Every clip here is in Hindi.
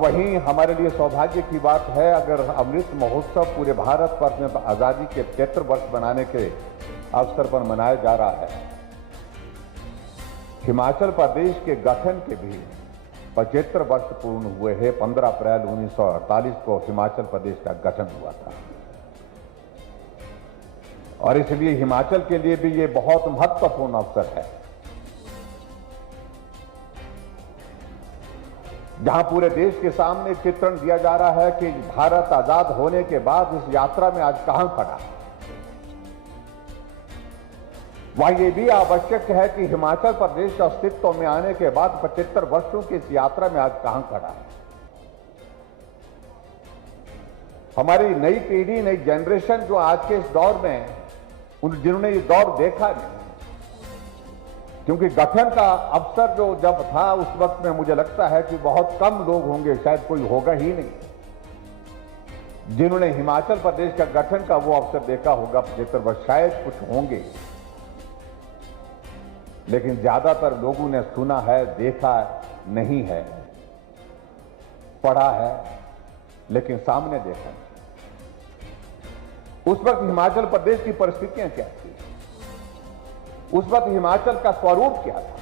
वहीं हमारे लिए सौभाग्य की बात है, अगर अमृत महोत्सव पूरे भारत वर्ष में आजादी के 73 वर्ष बनाने के अवसर पर मनाया जा रहा है, हिमाचल प्रदेश के गठन के भी 75 वर्ष पूर्ण हुए हैं। 15 अप्रैल 1948 को हिमाचल प्रदेश का गठन हुआ था और इसलिए हिमाचल के लिए भी ये बहुत महत्वपूर्ण अवसर है, जहां पूरे देश के सामने चित्रण दिया जा रहा है कि भारत आजाद होने के बाद इस यात्रा में आज कहां खड़ा है। वहां यह भी आवश्यक है कि हिमाचल प्रदेश अस्तित्व में आने के बाद 75 वर्षों की इस यात्रा में आज कहां खड़ा है। हमारी नई पीढ़ी, नई जनरेशन जो आज के इस दौर में, जिन्होंने ये दौर देखा नहीं, क्योंकि गठन का अवसर जो जब था उस वक्त में मुझे लगता है कि बहुत कम लोग होंगे, शायद कोई होगा ही नहीं, जिन्होंने हिमाचल प्रदेश का गठन का वो अवसर देखा होगा। 75 वर्ष शायद कुछ होंगे, लेकिन ज्यादातर लोगों ने सुना है, देखा नहीं है, पढ़ा है, लेकिन सामने देखा। उस वक्त हिमाचल प्रदेश की परिस्थितियां क्या थी, उस वक्त हिमाचल का स्वरूप क्या था,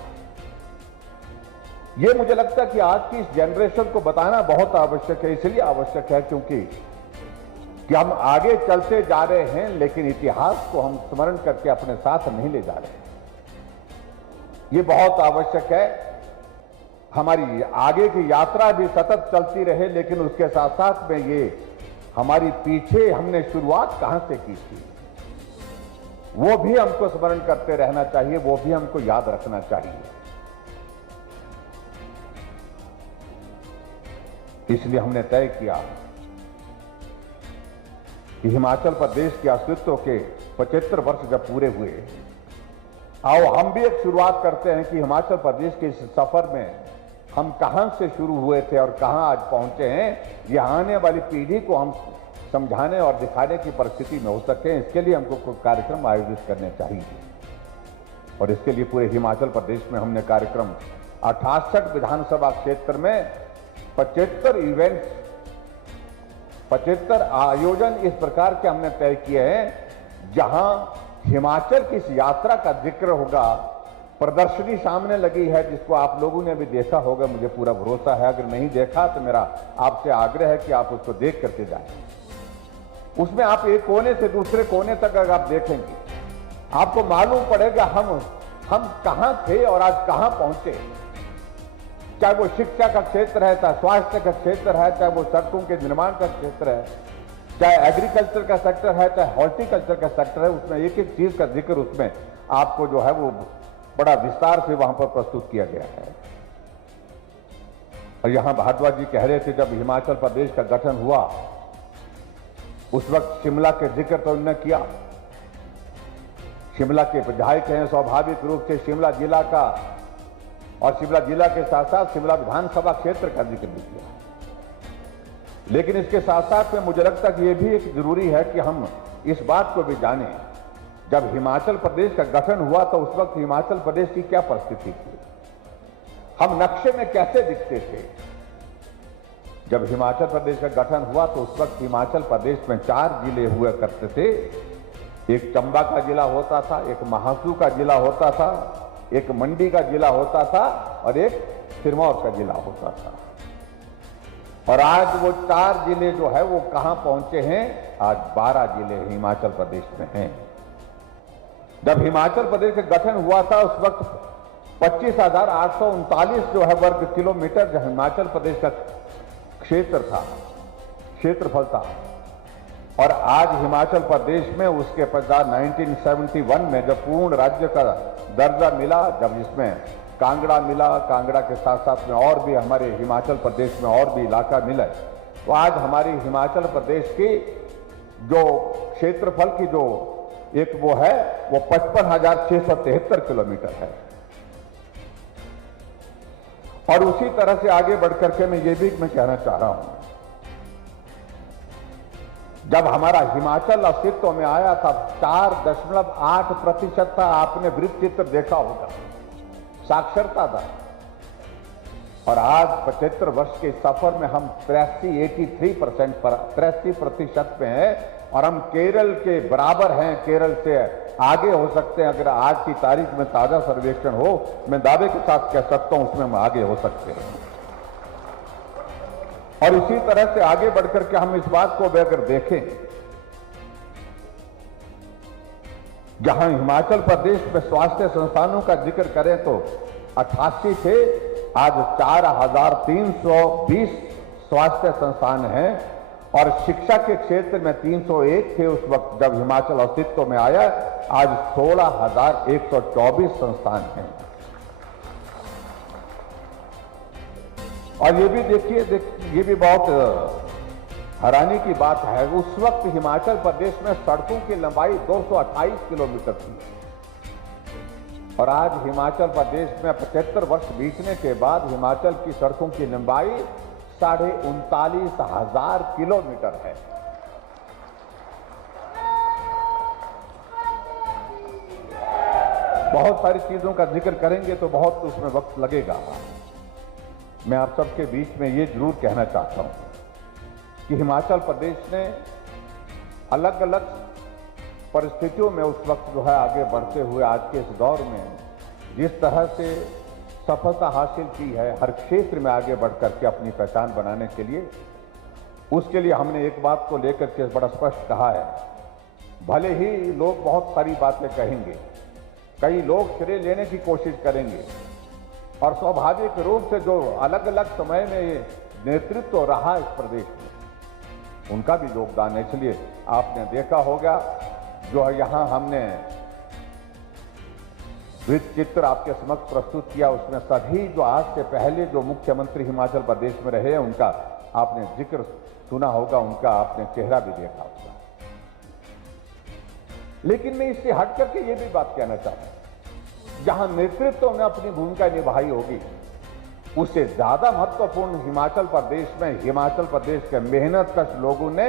यह मुझे लगता है कि आज की इस जनरेशन को बताना बहुत आवश्यक है। इसलिए आवश्यक है क्योंकि हम आगे चलते जा रहे हैं, लेकिन इतिहास को हम स्मरण करके अपने साथ नहीं ले जा रहे हैं। ये बहुत आवश्यक है। हमारी आगे की यात्रा भी सतत चलती रहे, लेकिन उसके साथ साथ में ये हमारी पीछे हमने शुरुआत कहां से की थी, वो भी हमको स्मरण करते रहना चाहिए, वो भी हमको याद रखना चाहिए। इसलिए हमने तय किया कि हिमाचल प्रदेश के अस्तित्व के 75 वर्ष जब पूरे हुए, आओ हम भी एक शुरुआत करते हैं कि हिमाचल प्रदेश के इस सफर में हम कहां से शुरू हुए थे और कहां आज पहुंचे हैं। यह आने वाली पीढ़ी को हम समझाने और दिखाने की परिस्थिति में हो सके, इसके लिए हमको कुछ कार्यक्रम आयोजित करने चाहिए। और इसके लिए पूरे हिमाचल प्रदेश में हमने कार्यक्रम 68 विधानसभा क्षेत्र में 75 इवेंट्स, 75 आयोजन इस प्रकार के हमने तय किए हैं, जहां हिमाचल की इस यात्रा का जिक्र होगा। प्रदर्शनी सामने लगी है, जिसको आप लोगों ने भी देखा होगा, मुझे पूरा भरोसा है। अगर नहीं देखा तो मेरा आपसे आग्रह है कि आप उसको देख करके जाएं। उसमें आप एक कोने से दूसरे कोने तक अगर आप देखेंगे, आपको मालूम पड़ेगा हम कहां थे और आज कहां पहुंचे। चाहे वो शिक्षा का क्षेत्र है, चाहे स्वास्थ्य का क्षेत्र है, चाहे वो सड़कों के निर्माण का क्षेत्र है, चाहे एग्रीकल्चर का सेक्टर है, चाहे हॉर्टिकल्चर का सेक्टर है, उसमें एक एक चीज का जिक्र उसमें आपको जो है वो बड़ा विस्तार से वहां पर प्रस्तुत किया गया है। और यहां भारद्वाज जी कह रहे थे, जब हिमाचल प्रदेश का गठन हुआ उस वक्त शिमला के जिक्र तो उन्होंने किया। शिमला के विधायक हैं, स्वाभाविक रूप से शिमला जिला का, और शिमला जिला के साथ साथ शिमला विधानसभा क्षेत्र का जिक्र भी किया। लेकिन इसके साथ साथ में मुझे लगता है कि यह भी एक जरूरी है कि हम इस बात को भी जानें, जब हिमाचल प्रदेश का गठन हुआ तो उस वक्त हिमाचल प्रदेश की क्या परिस्थिति थी, हम नक्शे में कैसे दिखते थे। जब हिमाचल प्रदेश का गठन हुआ तो उस वक्त हिमाचल प्रदेश में 4 जिले हुआ करते थे। एक चंबा का जिला होता था, एक महासू का जिला होता था, एक मंडी का जिला होता था और एक सिरमौर का जिला होता था। और आज वो 4 जिले जो है वो कहां पहुंचे हैं, आज 12 जिले हिमाचल प्रदेश में हैं। जब हिमाचल प्रदेश का गठन हुआ था उस वक्त 25,839 जो है वर्ग किलोमीटर जो हिमाचल प्रदेश का क्षेत्रफल था। और आज हिमाचल प्रदेश में उसके पश्चात 1971 में जब पूर्ण राज्य का दर्जा मिला, जब इसमें कांगड़ा मिला, कांगड़ा के साथ साथ में और भी हमारे हिमाचल प्रदेश में और भी इलाका मिला, तो आज हमारी हिमाचल प्रदेश की जो क्षेत्रफल की जो एक वो है वो 55,673 किलोमीटर है। और उसी तरह से आगे बढ़कर के मैं ये भी कहना चाह रहा हूं, जब हमारा हिमाचल अस्तित्व में आया था 4.8% था। आपने वृत्त चित्र देखा होगा, साक्षरता दर। और आज 75 वर्ष के सफर में हम 83% पे हैं और हम केरल के बराबर हैं, केरल से आगे हो सकते हैं। अगर आज की तारीख में ताजा सर्वेक्षण हो, मैं दावे के साथ कह सकता हूं उसमें हम आगे हो सकते हैं। और इसी तरह से आगे बढ़कर के हम इस बात को भी अगर देखें, जहां हिमाचल प्रदेश में स्वास्थ्य संस्थानों का जिक्र करें तो 88 थे, आज 4320 स्वास्थ्य संस्थान हैं और शिक्षा के क्षेत्र में 301 थे उस वक्त जब हिमाचल अस्तित्व में आया, आज 16,124 संस्थान हैं। और ये भी देखिए, ये भी बहुत हैरानी की बात है, उस वक्त हिमाचल प्रदेश में सड़कों की लंबाई 228 किलोमीटर थी और आज हिमाचल प्रदेश में 75 वर्ष बीतने के बाद हिमाचल की सड़कों की लंबाई 39,500 किलोमीटर है। बहुत सारी चीजों का जिक्र करेंगे तो बहुत उसमें वक्त लगेगा। मैं आप सबके बीच में ये जरूर कहना चाहता हूं कि हिमाचल प्रदेश ने अलग अलग परिस्थितियों में उस वक्त जो है आगे बढ़ते हुए आज के इस दौर में जिस तरह से सफलता हासिल की है हर क्षेत्र में आगे बढ़कर के अपनी पहचान बनाने के लिए, उसके लिए हमने एक बात को लेकर के बड़ा स्पष्ट कहा है। भले ही लोग बहुत सारी बातें कहेंगे, कई लोग श्रेय लेने की कोशिश करेंगे और स्वाभाविक रूप से जो अलग अलग समय में नेतृत्व रहा इस प्रदेश में उनका भी योगदान है। इसलिए आपने देखा होगा जो है यहां हमने वृत्त चित्र आपके समक्ष प्रस्तुत किया, उसमें सभी जो आज से पहले जो मुख्यमंत्री हिमाचल प्रदेश में रहे हैं उनका आपने जिक्र सुना होगा, उनका आपने चेहरा भी देखा होगा। लेकिन मैं इससे हट करके ये भी बात कहना चाहता हूं, जहां नेतृत्व में अपनी भूमिका निभाई होगी उससे ज्यादा महत्वपूर्ण हिमाचल प्रदेश में हिमाचल प्रदेश के मेहनतकश लोगों ने,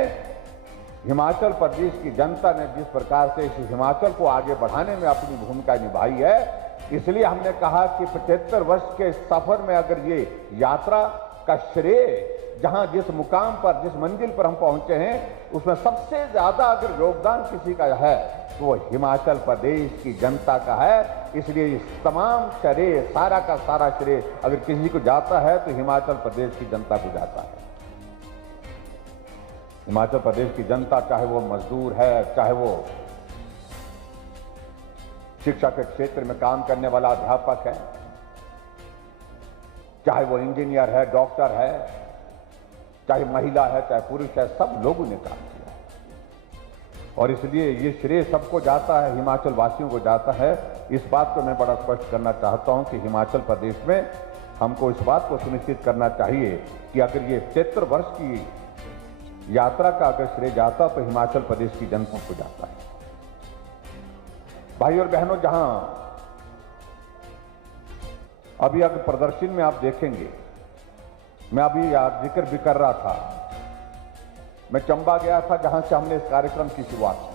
हिमाचल प्रदेश की जनता ने जिस प्रकार से इस हिमाचल को आगे बढ़ाने में अपनी भूमिका निभाई है, इसलिए हमने कहा कि 75 वर्ष के सफर में अगर ये यात्रा का श्रेय जहां जिस मुकाम पर जिस मंजिल पर हम पहुंचे हैं उसमें सबसे ज्यादा अगर योगदान किसी का है तो वो हिमाचल प्रदेश की जनता का है। इसलिए इस तमाम श्रेय, सारा का सारा श्रेय अगर किसी को जाता है तो हिमाचल प्रदेश की जनता को जाता है। हिमाचल प्रदेश की जनता, चाहे वो मजदूर है, चाहे वो शिक्षा के क्षेत्र में काम करने वाला अध्यापक है, चाहे वो इंजीनियर है, डॉक्टर है, चाहे महिला है, चाहे पुरुष है, सब लोगों ने काम किया और इसलिए ये श्रेय सबको जाता है, हिमाचल वासियों को जाता है। इस बात को मैं बड़ा स्पष्ट करना चाहता हूं कि हिमाचल प्रदेश में हमको इस बात को सुनिश्चित करना चाहिए कि अगर ये 73 वर्ष की यात्रा का अगर श्रेय जाता तो हिमाचल प्रदेश की जनता को जाता है। भाई और बहनों, जहां अभी अगर प्रदर्शन में आप देखेंगे, मैं अभी याद जिक्र भी कर रहा था, मैं चंबा गया था जहां से हमने इस कार्यक्रम की शुरुआत की।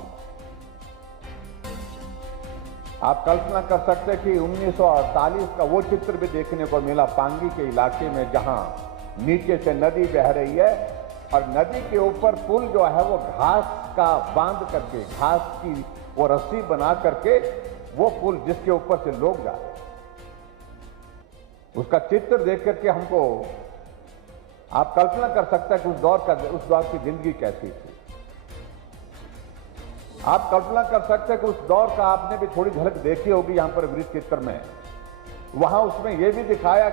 आप कल्पना कर सकते हैं कि 1948 का वो चित्र भी देखने को मिला पांगी के इलाके में, जहां नीचे से नदी बह रही है और नदी के ऊपर पुल जो है वो घास का बांध करके, घास की वो रस्सी बना करके वो पुल जिसके ऊपर से लोग जा रहे, उसका चित्र देख करके हमको आप कल्पना कर सकते हैं कि उस दौर की जिंदगी कैसी थी। आप कल्पना कर सकते हैं कि उस दौर का आपने भी थोड़ी झलक देखी होगी यहां पर वृत्त चित्र में। वहां उसमें यह भी दिखाया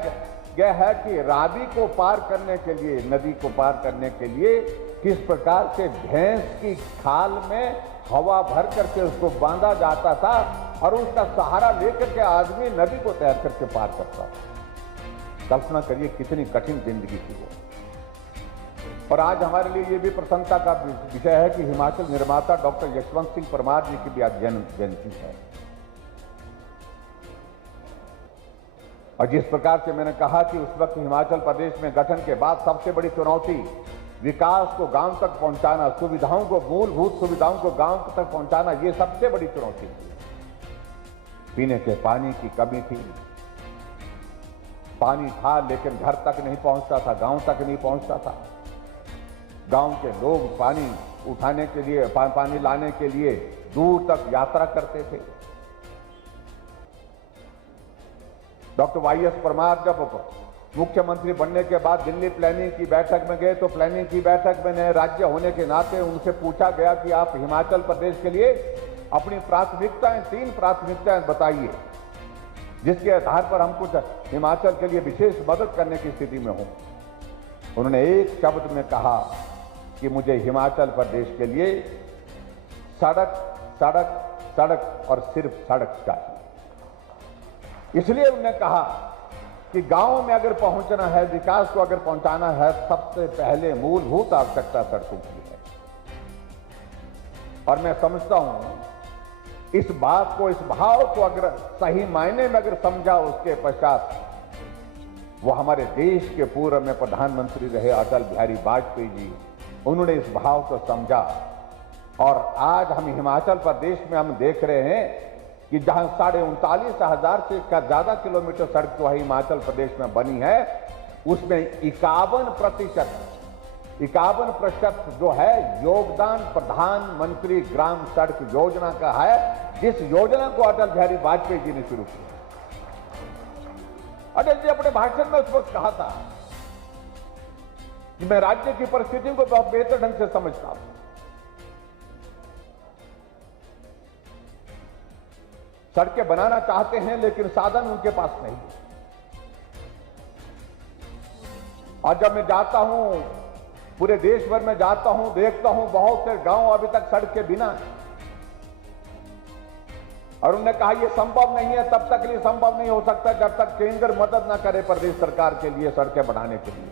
गया है कि रावी को पार करने के लिए, नदी को पार करने के लिए किस प्रकार से भैंस की खाल में हवा भर करके उसको बांधा जाता था और उसका सहारा लेकर के आदमी नदी को तैर करके पार करता था। कल्पना करिए कितनी कठिन जिंदगी थी वो। और आज हमारे लिए ये भी प्रसन्नता का विषय है कि हिमाचल निर्माता डॉक्टर यशवंत सिंह परमार जी की भी आज जयंती है। और जिस प्रकार से मैंने कहा कि उस वक्त हिमाचल प्रदेश में गठन के बाद सबसे बड़ी चुनौती विकास को गांव तक पहुंचाना, सुविधाओं को, मूलभूत सुविधाओं को गांव तक पहुंचाना, ये सबसे बड़ी चुनौती थी। पीने के पानी की कमी थी, पानी था लेकिन घर तक नहीं पहुंचता था, गांव तक नहीं पहुंचता था। गांव के लोग पानी उठाने के लिए, पानी लाने के लिए दूर तक यात्रा करते थे। डॉक्टर वाईएस परमार जब मुख्यमंत्री बनने के बाद दिल्ली प्लानिंग की बैठक में गए तो प्लानिंग की बैठक में नए राज्य होने के नाते उनसे पूछा गया कि आप हिमाचल प्रदेश के लिए अपनी प्राथमिकताएं, 3 प्राथमिकताएं बताइए जिसके आधार पर हम कुछ हिमाचल के लिए विशेष मदद करने की स्थिति में हों। उन्होंने एक शब्द में कहा कि मुझे हिमाचल प्रदेश के लिए सड़क, सड़क, सड़क और सिर्फ सड़क चाहिए। इसलिए उन्होंने कहा कि गांव में अगर पहुंचना है, विकास को अगर पहुंचाना है, सबसे पहले मूलभूत आवश्यकता सड़कों की है। और मैं समझता हूं इस बात को, इस भाव को अगर सही मायने में अगर समझा, उसके पश्चात वो हमारे देश के पूर्व में प्रधानमंत्री रहे अटल बिहारी वाजपेयी जी, उन्होंने इस भाव को समझा। और आज हम हिमाचल प्रदेश में हम देख रहे हैं कि जहां 39,500 से का ज्यादा किलोमीटर सड़क जो है हिमाचल प्रदेश में बनी है, उसमें 51% जो है योगदान प्रधानमंत्री ग्राम सड़क योजना का है, जिस योजना को अटल बिहारी वाजपेयी जी ने शुरू किया। अटल जी अपने भाषण में उस वक्त कहा था कि मैं राज्य की परिस्थितियों को बहुत बेहतर ढंग से समझता हूं। सड़कें बनाना चाहते हैं लेकिन साधन उनके पास नहीं। और जब मैं जाता हूं, पूरे देश भर में जाता हूं, देखता हूं बहुत से गांव अभी तक सड़क के बिना है। और उन्होंने कहा यह संभव नहीं है, तब तक लिए संभव नहीं हो सकता जब तक केंद्र मदद न करे प्रदेश सरकार के लिए सड़कें बढ़ाने के लिए।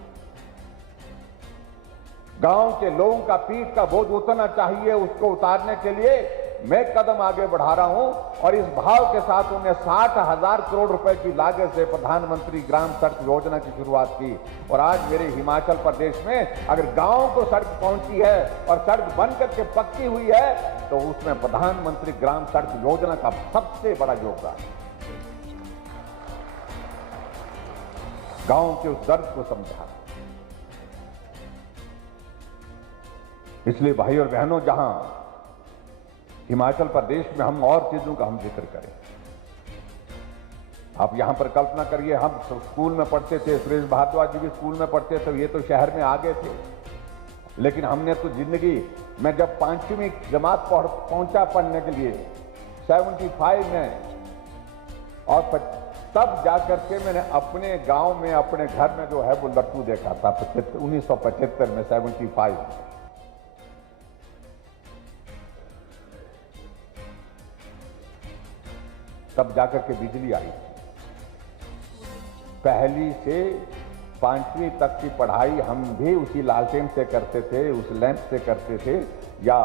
गांव के लोगों का पीठ का बोझ उतरना चाहिए, उसको उतारने के लिए मैं कदम आगे बढ़ा रहा हूं। और इस भाव के साथ उन्हें 60,000 करोड़ रुपए की लागत से प्रधानमंत्री ग्राम सड़क योजना की शुरुआत की। और आज मेरे हिमाचल प्रदेश में अगर गांव को सड़क पहुंची है और सड़क बन करके पक्की हुई है, तो उसमें प्रधानमंत्री ग्राम सड़क योजना का सबसे बड़ा योगदान है। गांव के उस दर्द को समझा। इसलिए भाई और बहनों, जहां हिमाचल प्रदेश में हम और चीजों का हम जिक्र करें, आप यहां पर कल्पना करिए, हम स्कूल में पढ़ते थे, सुरेश भारद्वाज जी भी स्कूल में पढ़ते थे, ये तो शहर में आ गए थे, लेकिन हमने तो जिंदगी में जब 5वीं जमात पहुंचा पढ़ने के लिए 75 में, और तब जाकर के मैंने अपने गांव में, अपने घर में जो है वो लट्टू देखा था 1975 में, 75। तब जाकर के बिजली आई। पहली से 5वीं तक की पढ़ाई हम भी उसी लालटेन से करते थे, उस लैंप से करते थे, या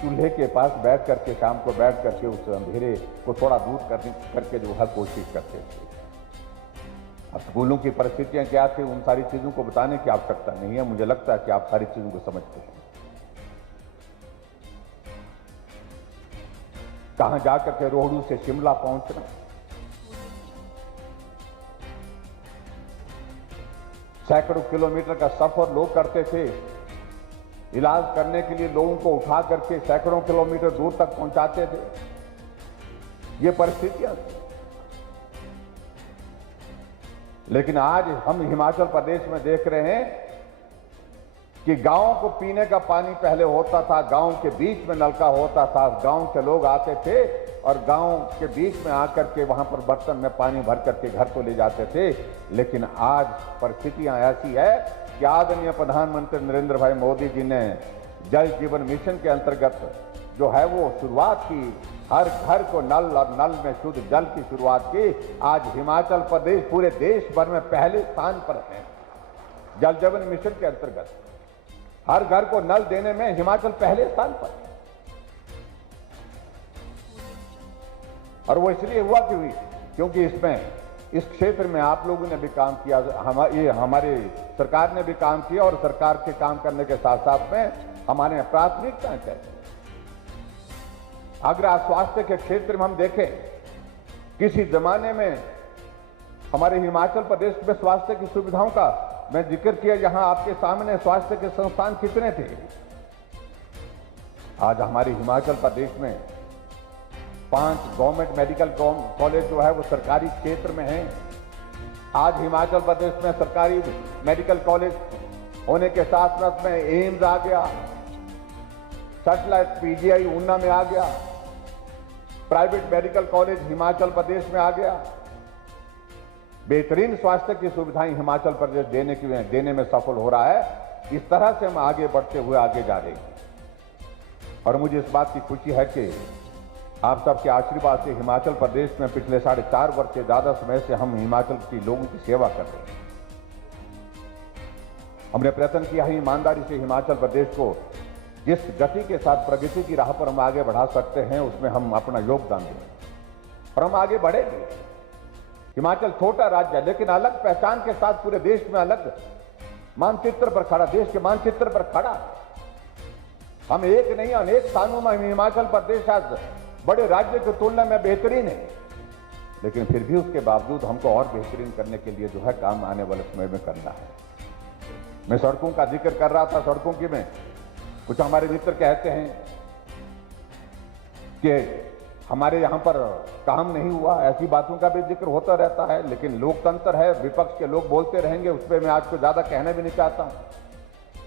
चूल्हे के पास बैठ करके, शाम को बैठ करके उस अंधेरे को थोड़ा दूर करके जो है कोशिश करते थे। अब स्कूलों की परिस्थितियां क्या थी, उन सारी चीजों को बताने की आवश्यकता नहीं है। मुझे लगता है कि आप सारी चीजों को समझते हैं। कहां जाकर के रोहडू से शिमला पहुंचना, सैकड़ों किलोमीटर का सफर लोग करते थे। इलाज करने के लिए लोगों को उठा करके सैकड़ों किलोमीटर दूर तक पहुंचाते थे। ये परिस्थितियां थी। लेकिन आज हम हिमाचल प्रदेश में देख रहे हैं कि गांव को पीने का पानी पहले होता था, गांव के बीच में नलका होता था, गांव के लोग आते थे और गांव के बीच में आकर के वहां पर बर्तन में पानी भर करके घर को ले जाते थे। लेकिन आज परिस्थितियां ऐसी है कि आदरणीय प्रधानमंत्री नरेंद्र भाई मोदी जी ने जल जीवन मिशन के अंतर्गत जो है वो शुरुआत की, हर घर को नल और नल में शुद्ध जल की शुरुआत की। आज हिमाचल प्रदेश पूरे देश भर में पहले स्थान पर है जल जीवन मिशन के अंतर्गत। हर घर को नल देने में हिमाचल पहले स्थान पर है। और वो इसलिए हुआ क्योंकि इसमें, इस क्षेत्र में आप लोगों ने भी काम किया, हमारी सरकार ने भी काम किया, और सरकार के काम करने के साथ साथ में हमारे प्राथमिकताएं तय की। अगर आज स्वास्थ्य के क्षेत्र में हम देखें, किसी जमाने में हमारे हिमाचल प्रदेश में स्वास्थ्य की सुविधाओं का मैं जिक्र किया, यहां आपके सामने स्वास्थ्य के संस्थान कितने थे। आज हमारे हिमाचल प्रदेश में 5 गवर्नमेंट मेडिकल कॉलेज जो है वो सरकारी क्षेत्र में है। आज हिमाचल प्रदेश में सरकारी मेडिकल कॉलेज होने के साथ साथ में एम्स आ गया, सैटेलाइट पीजीआई ऊना में आ गया, private medical college Himachal Pradesh में आ गया। बेहतरीन स्वास्थ्य की सुविधाएं हिमाचल प्रदेश देने में सफल हो रहा है। इस तरह से हम आगे बढ़ते हुए आगे जा रहे हैं और मुझे इस बात की खुशी है कि आप सबके आशीर्वाद से हिमाचल प्रदेश में पिछले 4.5 वर्ष से ज्यादा समय से हम हिमाचल के लोगों की सेवा कर रहे हैं। हमने प्रयत्न किया है ईमानदारी से हिमाचल प्रदेश को जिस गति के साथ प्रगति की राह पर हम आगे बढ़ा सकते हैं उसमें हम अपना योगदान दें और हम आगे बढ़ेंगे। हिमाचल छोटा राज्य है लेकिन अलग पहचान के साथ पूरे देश में अलग मानचित्र पर खड़ा, देश के मानचित्र पर खड़ा। हम एक नहीं अनेक स्थानों में हिमाचल प्रदेश आज बड़े राज्य की तुलना में बेहतरीन है, लेकिन फिर भी उसके बावजूद हमको और बेहतरीन करने के लिए जो है काम आने वाले समय में करना है। मैं सड़कों का जिक्र कर रहा था, सड़कों की में कुछ हमारे मित्र कहते हैं कि हमारे यहां पर काम नहीं हुआ, ऐसी बातों का भी जिक्र होता रहता है, लेकिन लोकतंत्र है, विपक्ष के लोग बोलते रहेंगे, उस पर मैं आज को ज्यादा कहना भी नहीं चाहता हूं।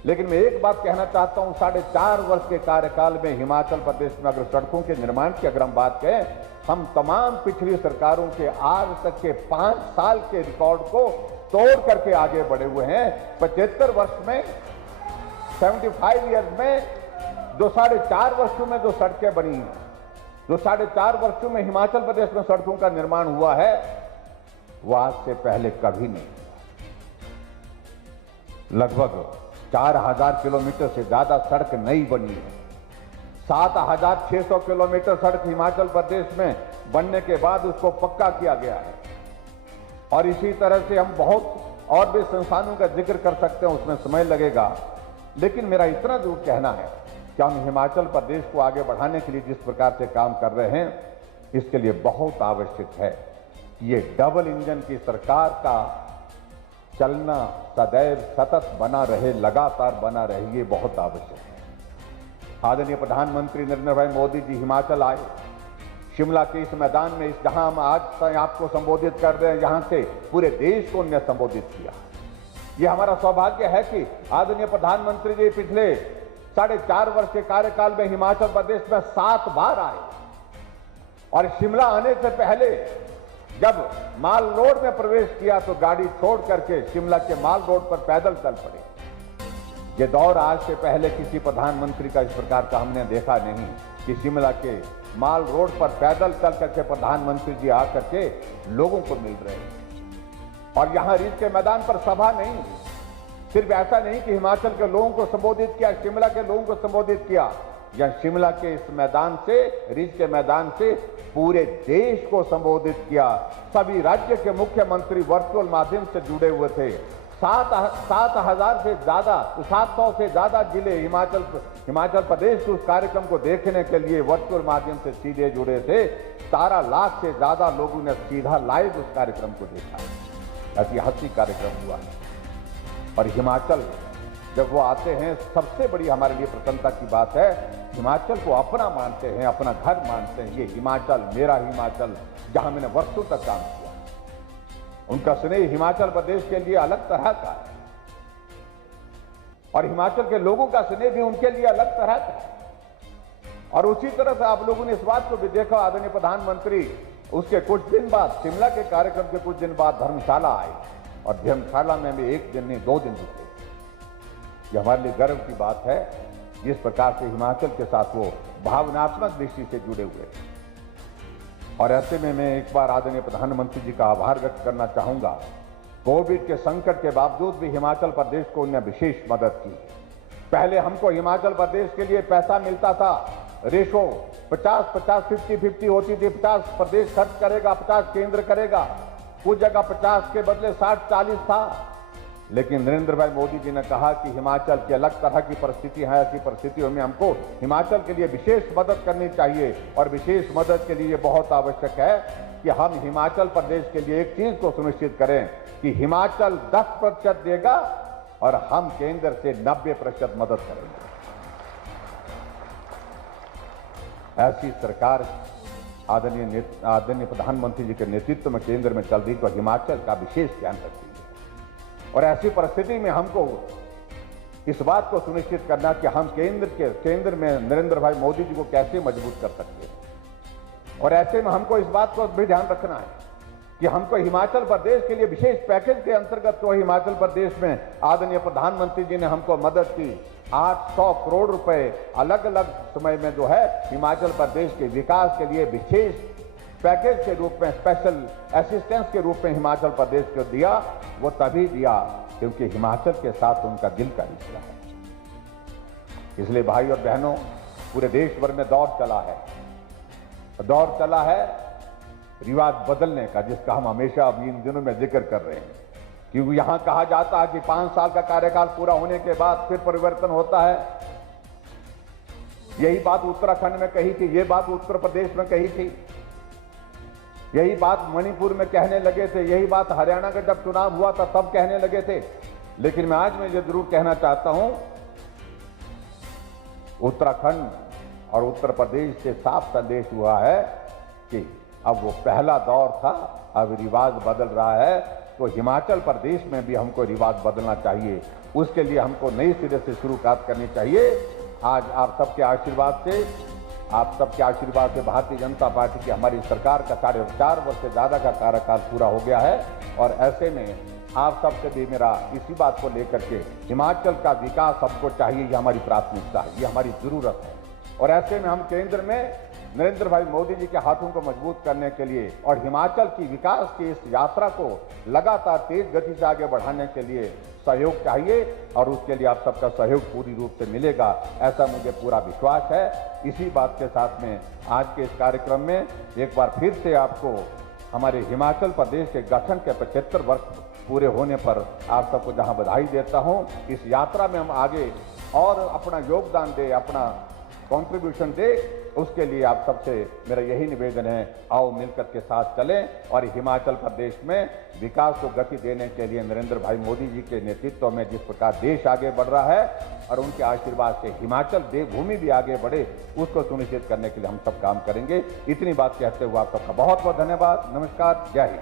लेकिन मैं एक बात कहना चाहता हूं, 4.5 वर्ष के कार्यकाल में हिमाचल प्रदेश में अगर सड़कों के निर्माण की अगर हम बात करें, हम तमाम पिछली सरकारों के आज तक के 5 साल के रिकॉर्ड को तोड़ करके आगे बढ़े हुए हैं। 75 वर्ष में 75 ईयर्स में जो 4.5 वर्षों में जो सड़कें बनी, जो 4.5 वर्षों में हिमाचल प्रदेश में सड़कों का निर्माण हुआ है, वो आज से पहले कभी नहीं। लगभग 4000 किलोमीटर से ज्यादा सड़क नई बनी है। 7600 किलोमीटर सड़क हिमाचल प्रदेश में बनने के बाद उसको पक्का किया गया है और इसी तरह से हम बहुत और भी संस्थानों का जिक्र कर सकते हैं, उसमें समय लगेगा। लेकिन मेरा इतना जरूर कहना है कि हम हिमाचल प्रदेश को आगे बढ़ाने के लिए जिस प्रकार से काम कर रहे हैं, इसके लिए बहुत आवश्यक है कि ये डबल इंजन की सरकार का चलना सदैव सतत बना रहे, लगातार बना रहे, ये बहुत आवश्यक है। आदरणीय प्रधानमंत्री नरेंद्र भाई मोदी जी हिमाचल आए, शिमला के इस मैदान में, इस जहां हम आज आपको संबोधित कर रहे हैं, यहां से पूरे देश को उन्होंने संबोधित किया। ये हमारा सौभाग्य है कि आदरणीय प्रधानमंत्री जी पिछले 4.5 वर्ष के कार्यकाल में हिमाचल प्रदेश में 7 बार आए और शिमला आने से पहले जब माल रोड में प्रवेश किया तो गाड़ी छोड़ करके शिमला के माल रोड पर पैदल चल पड़े। ये दौर आज से पहले किसी प्रधानमंत्री का इस प्रकार का हमने देखा नहीं कि शिमला के माल रोड पर पैदल चल करके प्रधानमंत्री जी आकर के लोगों को मिल रहे हैं। और यहां रीछ के मैदान पर सभा नहीं, सिर्फ ऐसा नहीं कि हिमाचल के लोगों को संबोधित किया, शिमला के लोगों को संबोधित किया, या शिमला के इस मैदान से, रीछ के मैदान से पूरे देश को संबोधित किया। सभी राज्य के मुख्यमंत्री वर्चुअल माध्यम से जुड़े हुए थे। 7,000 से ज्यादा, 700 से ज्यादा जिले हिमाचल प्रदेश के उस कार्यक्रम को देखने के लिए वर्चुअल माध्यम से सीधे जुड़े थे। 17 लाख से ज्यादा लोगों ने सीधा लाइव उस कार्यक्रम को देखा। ऐतिहासिक कार्यक्रम हुआ और हिमाचल जब वो आते हैं, सबसे बड़ी हमारे लिए प्रसन्नता की बात है, हिमाचल को अपना मानते हैं, अपना घर मानते हैं। ये हिमाचल, मेरा हिमाचल, जहां मैंने वर्षों तक काम किया, उनका स्नेह हिमाचल प्रदेश के लिए अलग तरह का है और हिमाचल के लोगों का स्नेह भी उनके लिए अलग तरह का है। और उसी तरह से आप लोगों ने इस बात को भी देखा, आदरणीय प्रधानमंत्री उसके कुछ दिन बाद, शिमला के कार्यक्रम के कुछ दिन बाद धर्मशाला आए और धर्मशाला में भी 1 दिन नहीं 2 दिन रुके। ये हमारे लिए गर्व की बात है जिस प्रकार से हिमाचल के साथ वो भावनात्मक दृष्टि से जुड़े हुए। और ऐसे में मैं एक बार आदरणीय प्रधानमंत्री जी का आभार व्यक्त करना चाहूंगा। कोविड के संकट के बावजूद भी हिमाचल प्रदेश को उन्होंने विशेष मदद की। पहले हमको हिमाचल प्रदेश के लिए पैसा मिलता था, रेशो 50-50, 50-50 होती थी। 50 प्रदेश खर्च करेगा, 50 केंद्र करेगा। कुछ जगह 50 के बदले 60-40 था। लेकिन नरेंद्र भाई मोदी जी ने कहा कि हिमाचल की अलग तरह की परिस्थिति है, ऐसी परिस्थितियों में हमको हिमाचल के लिए विशेष मदद करनी चाहिए और विशेष मदद के लिए बहुत आवश्यक है कि हम हिमाचल प्रदेश के लिए एक चीज को सुनिश्चित करें कि हिमाचल 10% देगा और हम केंद्र से 90% मदद करेंगे। ऐसी सरकार आदरणीय प्रधानमंत्री जी के नेतृत्व में केंद्र में चल रही तो हिमाचल का विशेष ध्यान रखती है। और ऐसी परिस्थिति में हमको इस बात को सुनिश्चित करना कि हम केंद्र में नरेंद्र भाई मोदी जी को कैसे मजबूत कर सकते हैं। और ऐसे में हमको इस बात को भी ध्यान रखना है कि हमको हिमाचल प्रदेश के लिए विशेष पैकेज के अंतर्गत तो हिमाचल प्रदेश में आदरणीय प्रधानमंत्री जी ने हमको मदद की 800 करोड़ रुपए अलग अलग समय में जो है हिमाचल प्रदेश के विकास के लिए विशेष पैकेज के रूप में, स्पेशल असिस्टेंस के रूप में हिमाचल प्रदेश को दिया। वो तभी दिया क्योंकि हिमाचल के साथ उनका दिल का रिश्ता है। इसलिए भाई और बहनों, पूरे देश भर में दौर चला है रिवाज बदलने का, जिसका हम हमेशा अभी इन दिनों में जिक्र कर रहे हैं। क्योंकि यहां कहा जाता है कि 5 साल का कार्यकाल पूरा होने के बाद फिर परिवर्तन होता है। यही बात उत्तराखंड में कही थी, ये बात उत्तर प्रदेश में कही थी, यही बात मणिपुर में कहने लगे थे, यही बात हरियाणा का जब चुनाव हुआ था तब कहने लगे थे। लेकिन मैं आज ये जरूर कहना चाहता हूं, उत्तराखंड और उत्तर प्रदेश से साफ संदेश हुआ है कि अब वो पहला दौर था, अब रिवाज बदल रहा है। तो हिमाचल प्रदेश में भी हमको रिवाज बदलना चाहिए, उसके लिए हमको नए सिरे से शुरुआत करनी चाहिए। आज आप सबके आशीर्वाद से भारतीय जनता पार्टी की हमारी सरकार का 4.5 वर्ष से ज्यादा का कार्यकाल पूरा हो गया है। और ऐसे में आप सबसे भी मेरा इसी बात को लेकर के हिमाचल का विकास सबको चाहिए, ये हमारी प्राथमिकता है, ये हमारी जरूरत है। और ऐसे में हम केंद्र में नरेंद्र भाई मोदी जी के हाथों को मजबूत करने के लिए और हिमाचल की विकास की इस यात्रा को लगातार तेज गति से आगे बढ़ाने के लिए सहयोग चाहिए और उसके लिए आप सबका सहयोग पूरी रूप से मिलेगा, ऐसा मुझे पूरा विश्वास है। इसी बात के साथ में आज के इस कार्यक्रम में एक बार फिर से आपको हमारे हिमाचल प्रदेश के गठन के 75 वर्ष पूरे होने पर आप सबको जहां बधाई देता हूं। इस यात्रा में हम आगे और अपना योगदान दे, अपना कंट्रीब्यूशन दे, उसके लिए आप सबसे मेरा यही निवेदन है, आओ मिलकर के साथ चलें और हिमाचल प्रदेश में विकास को गति देने के लिए नरेंद्र भाई मोदी जी के नेतृत्व में जिस प्रकार देश आगे बढ़ रहा है और उनके आशीर्वाद से हिमाचल देवभूमि भी आगे बढ़े, उसको सुनिश्चित करने के लिए हम सब काम करेंगे। इतनी बात कहते हुए आप सबका बहुत बहुत धन्यवाद। नमस्कार, जय हिंद।